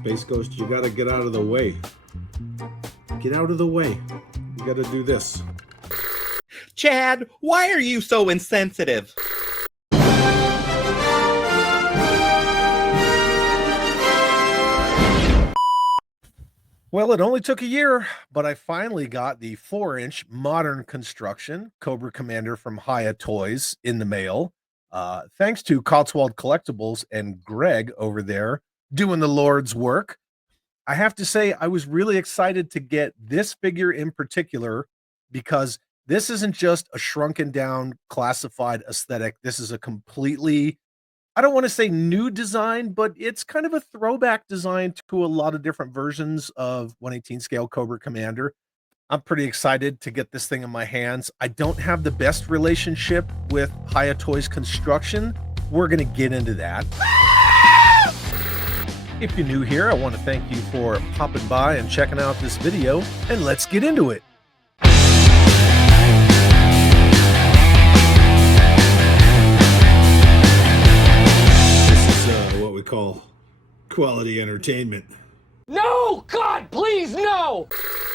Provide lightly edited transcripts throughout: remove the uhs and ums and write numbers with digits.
Space Ghost, you gotta get out of the way. Get out of the way. You gotta do this. Chad, why are you so insensitive? Well, it only took a year, but I finally got the 4-inch modern construction Cobra Commander from HIYA Toys in the mail. Thanks to COTSWOLD Collectibles and Greg over there doing the Lord's work. I have to say, I was really excited to get this figure in particular because this isn't just a shrunken down classified aesthetic. This is a completely, I don't want to say new design, but it's kind of a throwback design to a lot of different versions of 1/18 scale Cobra Commander. I'm pretty excited to get this thing in my hands. I don't have the best relationship with HIYA Toys Construction. We're going to get into that. If you're new here, I want to thank you for popping by and checking out this video, and let's get into it. What we call quality entertainment. No! God, please, no!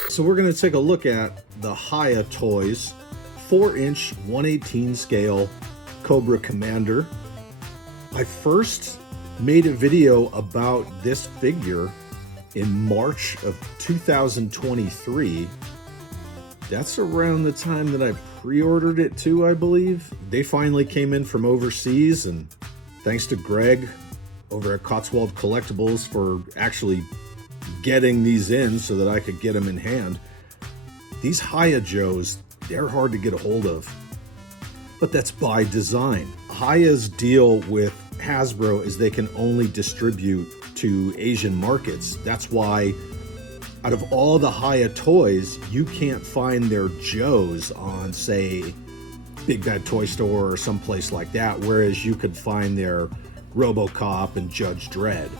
So we're going to take a look at the HIYA Toys 4-inch 1/18 scale Cobra Commander. I first made a video about this figure in March of 2023. That's around the time that I pre-ordered it too, I believe. They finally came in from overseas, and thanks to Greg over at COTSWOLD Collectibles for actually getting these in so that I could get them in hand. These HIYA Joes, they're hard to get a hold of, but that's by design. HIYA's deal with Hasbro is they can only distribute to Asian markets. That's why out of all the HIYA toys, you can't find their Joes on, say, Big Bad Toy Store or someplace like that, whereas you could find their RoboCop and Judge Dredd.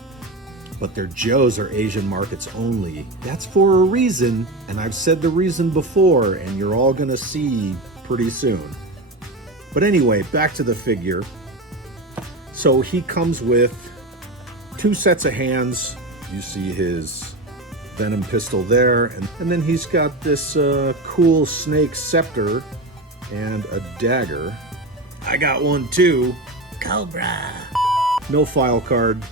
But their Joes are Asian markets only. That's for a reason, and I've said the reason before, and you're all gonna see pretty soon. But anyway, back to the figure. So he comes with 2 sets of hands. You see his Venom pistol there, and then he's got this cool snake scepter and a dagger. I got one too. Cobra. No file card.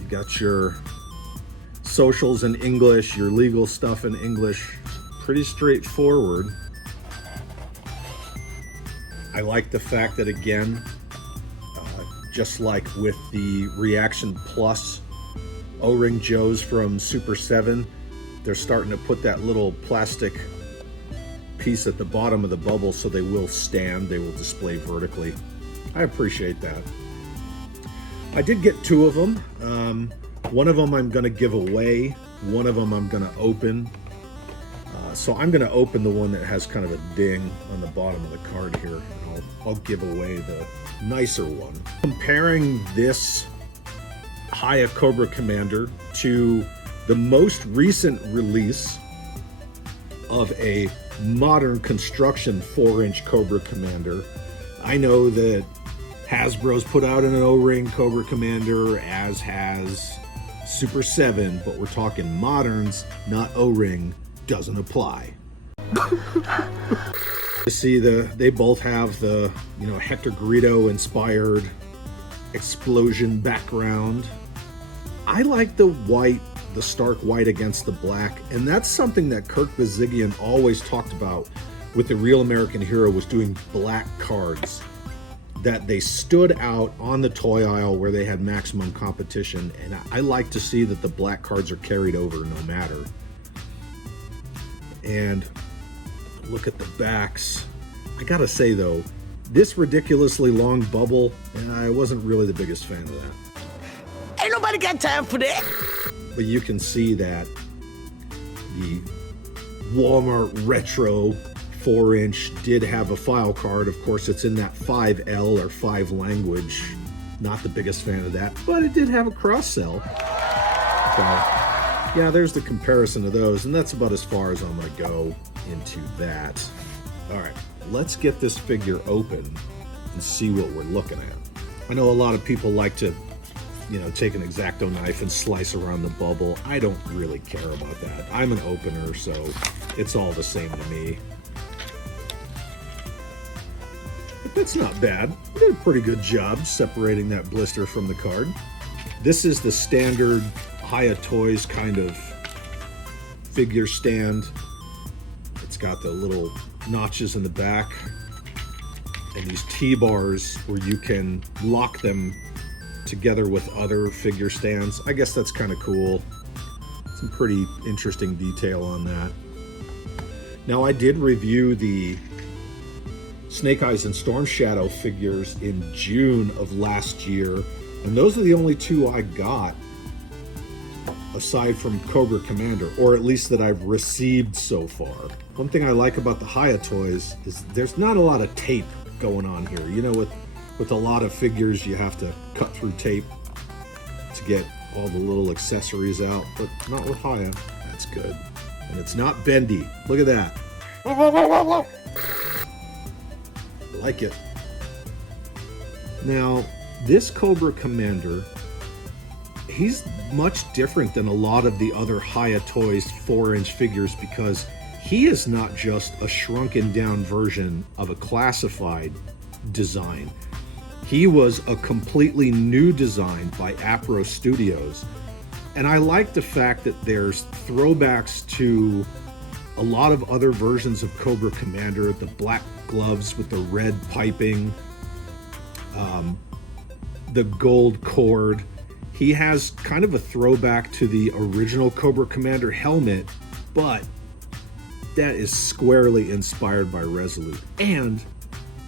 You got your socials in English, your legal stuff in English. Pretty straightforward. I like the fact that, again, just like with the Reaction Plus O-Ring Joes from Super 7, they're starting to put that little plastic piece at the bottom of the bubble so they will stand, they will display vertically. I appreciate that. I did get 2 of them. One of them I'm going to give away. One of them I'm going to open. So I'm going to open the one that has kind of a ding on the bottom of the card here. And I'll give away the nicer one. Comparing this HIYA Cobra Commander to the most recent release of a modern construction 4-inch Cobra Commander, I know that Hasbro's put out an O-Ring Cobra Commander, as has Super 7, but we're talking moderns, not O-Ring. Doesn't apply. You see, they both have the, Hector Greedo inspired explosion background. I like the white, the stark white against the black, and that's something that Kirk Bazigian always talked about with the Real American Hero, was doing black cards that they stood out on the toy aisle where they had maximum competition, and I like to see that the black cards are carried over no matter. And look at the backs. I gotta say though, this ridiculously long bubble, I wasn't really the biggest fan of that. Ain't nobody got time for that. But you can see that the Walmart Retro 4-inch did have a file card. Of course, it's in that 5L or 5 language. Not the biggest fan of that, but it did have a cross-sell. So, yeah, there's the comparison of those, and that's about as far as I'm going to go into that. All right, let's get this figure open and see what we're looking at. I know a lot of people like to you know, take an X-Acto knife and slice around the bubble. I don't really care about that. I'm an opener, so it's all the same to me. But that's not bad. I did a pretty good job separating that blister from the card. This is the standard HIYA Toys kind of figure stand. It's got the little notches in the back and these T-bars where you can lock them together with other figure stands. I guess that's kind of cool. Some pretty interesting detail on that. Now, I did review the Snake Eyes and Storm Shadow figures in June of last year, and those are the only two I got aside from Cobra Commander, or at least that I've received so far. One thing I like about the HIYA Toys is there's not a lot of tape going on here. You know, with a lot of figures, you have to cut through tape to get all the little accessories out, but not with HIYA. That's good. And it's not bendy. Look at that. I like it. Now, this Cobra Commander, he's much different than a lot of the other HIYA Toys 4-inch figures because he is not just a shrunken down version of a classified design. He was a completely new design by Apro Studios. And I like the fact that there's throwbacks to a lot of other versions of Cobra Commander, the black gloves with the red piping, the gold cord. He has kind of a throwback to the original Cobra Commander helmet, but that is squarely inspired by Resolute. And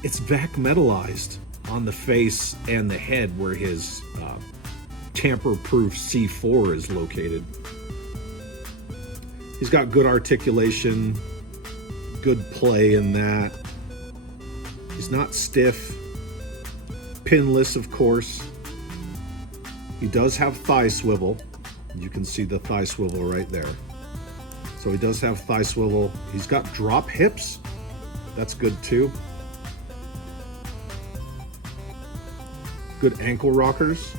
it's vac metallized on the face and the head where his tamper-proof C4 is located. He's got good articulation, good play in that. He's not stiff, pinless, of course. He does have thigh swivel. You can see the thigh swivel right there. So he does have thigh swivel. He's got drop hips. That's good too. Good ankle rockers.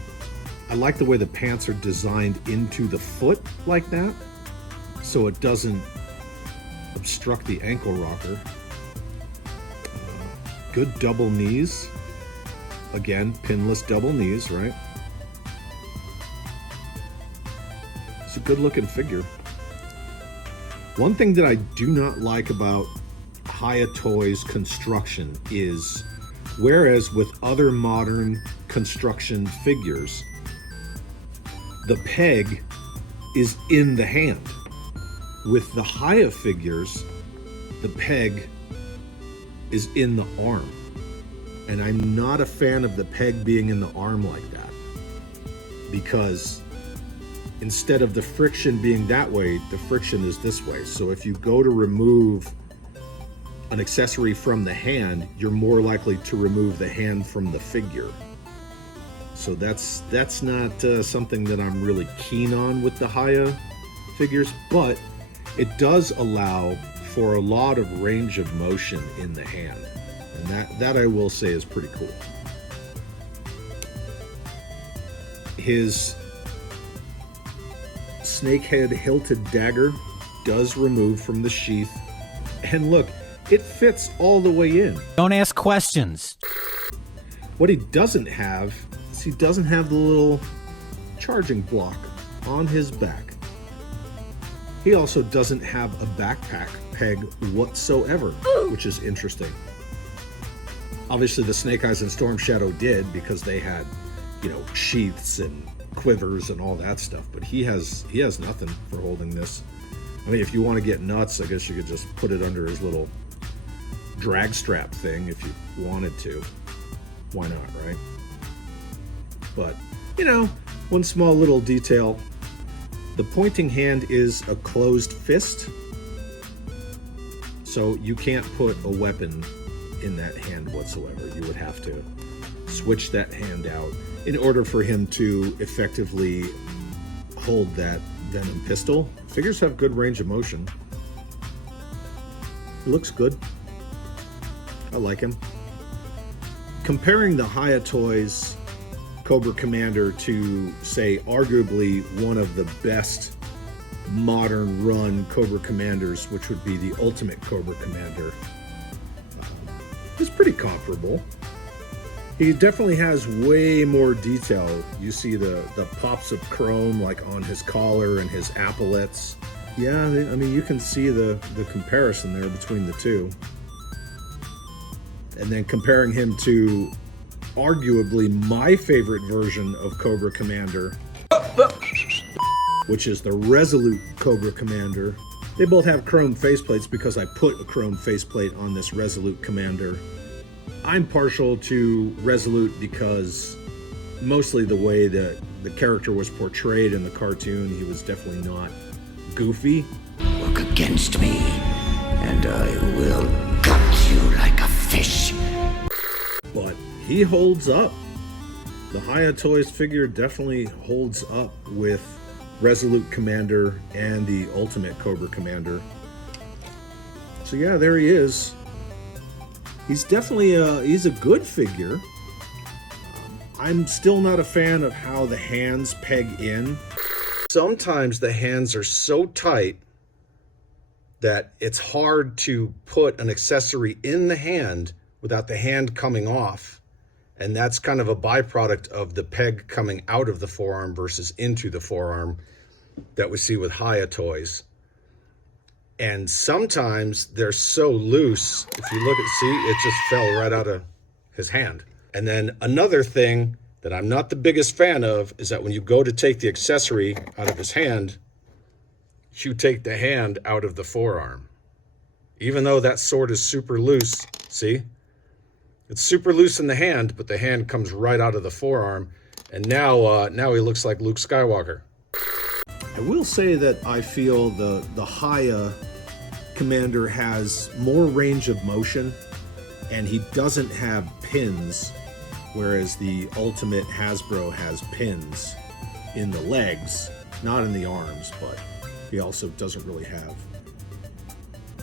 I like the way the pants are designed into the foot like that, so it doesn't obstruct the ankle rocker. Good double knees. Again, pinless double knees, right? It's a good looking figure. One thing that I do not like about HIYA Toys construction is, whereas with other modern construction figures, the peg is in the hand. With the HIYA figures, the peg is in the arm. And I'm not a fan of the peg being in the arm like that, because instead of the friction being that way, the friction is this way. So if you go to remove an accessory from the hand, you're more likely to remove the hand from the figure. So that's not something that I'm really keen on with the HIYA figures, but it does allow for a lot of range of motion in the hand. And that I will say is pretty cool. His snakehead hilted dagger does remove from the sheath. And look, it fits all the way in. Don't ask questions. What he doesn't have is he doesn't have the little charging block on his back. He also doesn't have a backpack peg whatsoever, which is interesting. Obviously the Snake Eyes and Storm Shadow did, because they had, you know, sheaths and quivers and all that stuff, but he has nothing for holding this. I mean, if you want to get nuts, I guess you could just put it under his little drag strap thing if you wanted to. Why not, right? But, you know, one small little detail. The pointing hand is a closed fist, so you can't put a weapon in that hand whatsoever. You would have to switch that hand out in order for him to effectively hold that Venom pistol. Figures have good range of motion. He looks good. I like him. Comparing the HIYA Toys Cobra Commander to say arguably one of the best modern run Cobra Commanders, which would be the Ultimate Cobra Commander, is pretty comparable. He definitely has way more detail. You see the pops of chrome like on his collar and his epaulets. Yeah, I mean, you can see the comparison there between the two. And then comparing him to arguably my favorite version of Cobra Commander, which is the Resolute Cobra Commander. They both have chrome faceplates because I put a chrome faceplate on this Resolute Commander. I'm partial to Resolute because mostly the way that the character was portrayed in the cartoon, he was definitely not goofy. Look against me, and I will gut you like a fish. But he holds up. The HIYA Toys figure definitely holds up with Resolute Commander and the Ultimate Cobra Commander. So yeah, there he is. He's definitely he's a good figure. I'm still not a fan of how the hands peg in. Sometimes the hands are so tight that it's hard to put an accessory in the hand without the hand coming off. And that's kind of a byproduct of the peg coming out of the forearm versus into the forearm that we see with HIYA Toys. And sometimes they're so loose, if you look at, see, it just fell right out of his hand. And then another thing that I'm not the biggest fan of is that when you go to take the accessory out of his hand, you take the hand out of the forearm. Even though that sword is super loose, see? It's super loose in the hand, but the hand comes right out of the forearm. And now he looks like Luke Skywalker. I will say that I feel the HIYA Commander has more range of motion, and he doesn't have pins, whereas the Ultimate Hasbro has pins in the legs, not in the arms, but he also doesn't really have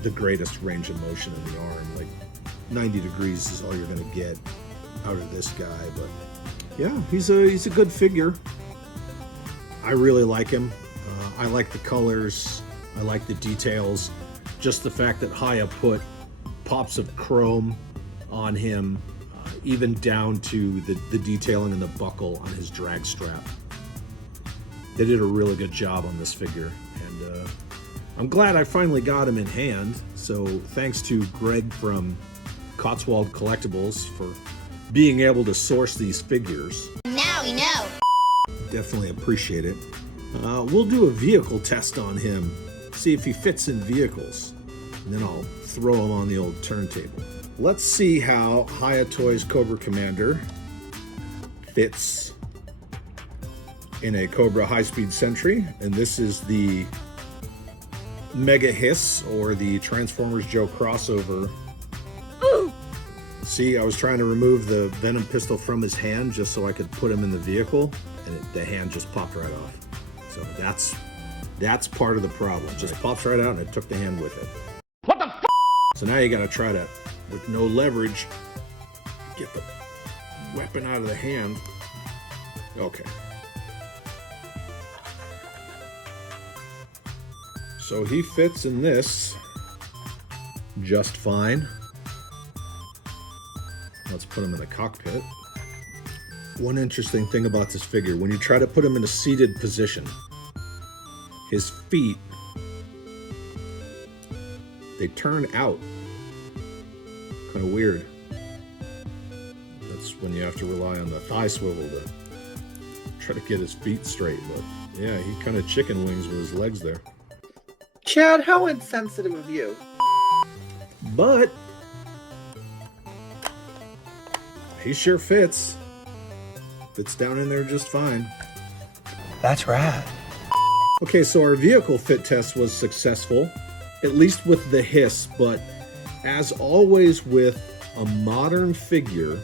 the greatest range of motion in the arm. Like 90 degrees is all you're going to get out of this guy, but yeah, he's a good figure. I really like him. I like the colors. I like the details. Just the fact that HIYA put pops of chrome on him, even down to the detailing in the buckle on his drag strap. They did a really good job on this figure, and I'm glad I finally got him in hand. So thanks to Greg from COTSWOLD Collectibles for being able to source these figures. Now we know. Definitely appreciate it. We'll do a vehicle test on him, see if he fits in vehicles, and then I'll throw him on the old turntable. Let's see how HIYA Toys Cobra Commander fits in a Cobra High-Speed Sentry, and this is the Mega Hiss, or the Transformers Joe crossover. Ooh. See, I was trying to remove the Venom pistol from his hand just so I could put him in the vehicle, and the hand just popped right off. So that's part of the problem. It just pops right out, and it took the hand with it. What the f? So now you got to try to, with no leverage, get the weapon out of the hand. Okay. So he fits in this just fine. Let's put him in the cockpit. One interesting thing about this figure, when you try to put him in a seated position, his feet, they turn out. Kind of weird. That's when you have to rely on the thigh swivel to try to get his feet straight. But yeah, he kind of chicken wings with his legs there. Chad, how insensitive of you. But he sure fits. Fits down in there just fine. That's right. Okay, so our vehicle fit test was successful, at least with the Hiss, but as always with a modern figure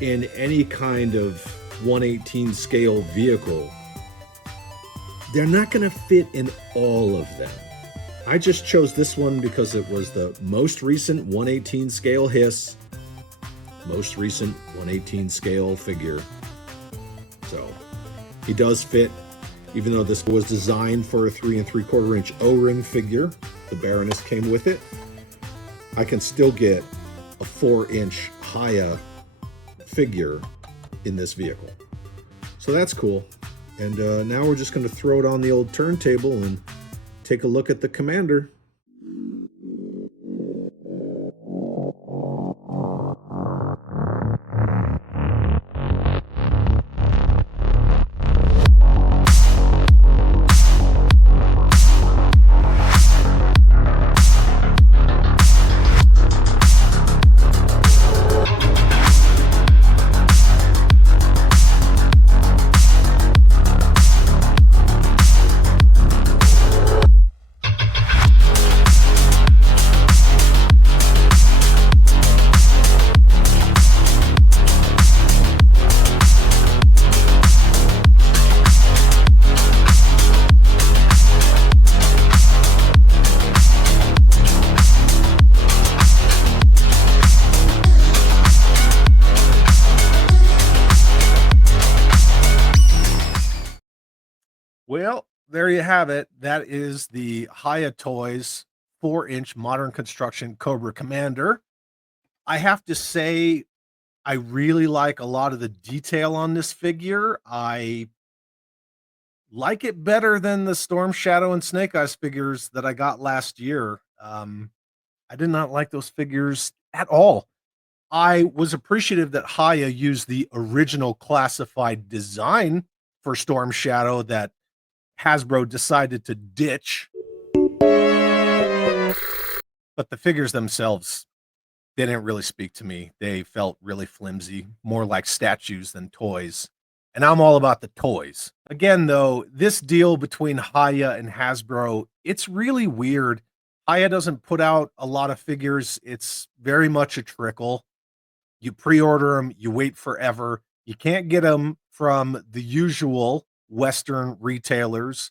in any kind of 1/18 scale vehicle, they're not going to fit in all of them. I just chose this one because it was the most recent 1/18 scale Hiss, most recent 1/18 scale figure. So he does fit, even though this was designed for a 3 3/4 inch O-ring figure. The Baroness came with it. I can still get a 4-inch HIYA figure in this vehicle. So that's cool. And now we're just going to throw it on the old turntable and take a look at the Commander. Well, there you have it. That is the HIYA Toys 4-inch modern construction Cobra Commander. I have to say, I really like a lot of the detail on this figure. I like it better than the Storm Shadow and Snake Eyes figures that I got last year. I did not like those figures at all. I was appreciative that HIYA used the original classified design for Storm Shadow that Hasbro decided to ditch. But the figures themselves, they didn't really speak to me. They felt really flimsy, more like statues than toys. And I'm all about the toys. Again, though, this deal between HIYA and Hasbro, it's really weird. HIYA doesn't put out a lot of figures. It's very much a trickle. You pre-order them, you wait forever. You can't get them from the usual Western retailers,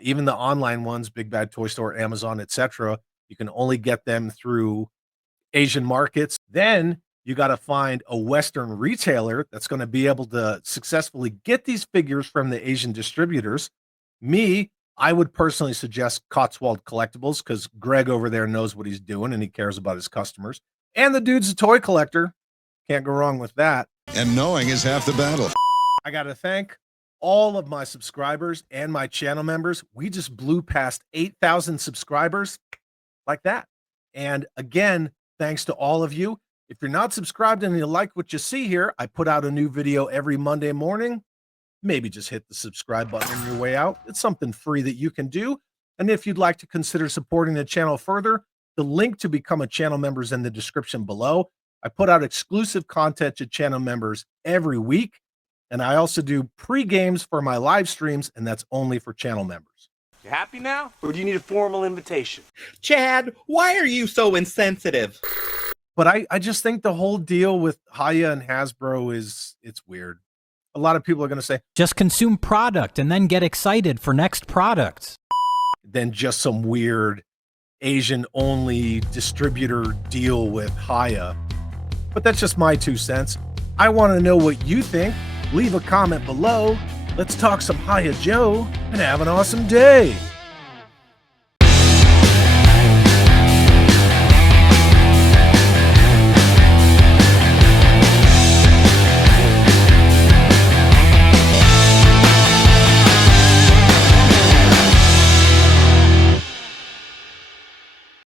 even the online ones, Big Bad Toy Store, Amazon, etc. You can only get them through Asian markets. Then you got to find a Western retailer that's going to be able to successfully get these figures from the Asian distributors. I would personally suggest COTSWOLD Collectibles because Greg over there knows what he's doing and he cares about his customers. And the dude's a toy collector. Can't go wrong with that. And knowing is half the battle. I got to thank all of my subscribers and my channel members. We just blew past 8,000 subscribers like that. And again, thanks to all of you. If you're not subscribed and you like what you see here, I put out a new video every Monday morning. Maybe just hit the subscribe button on your way out. It's something free that you can do. And if you'd like to consider supporting the channel further, the link to become a channel member is in the description below. I put out exclusive content to channel members every week. And I also do pre-games for my live streams, and that's only for channel members. You happy now? Or do you need a formal invitation? Chad, why are you so insensitive? But I just think the whole deal with HIYA and Hasbro it's weird. A lot of people are going to say, just consume product and then get excited for next products. Then just some weird Asian-only distributor deal with HIYA. But that's just my 2 cents. I want to know what you think. Leave a comment below. Let's talk some HIYA Joe and have an awesome day.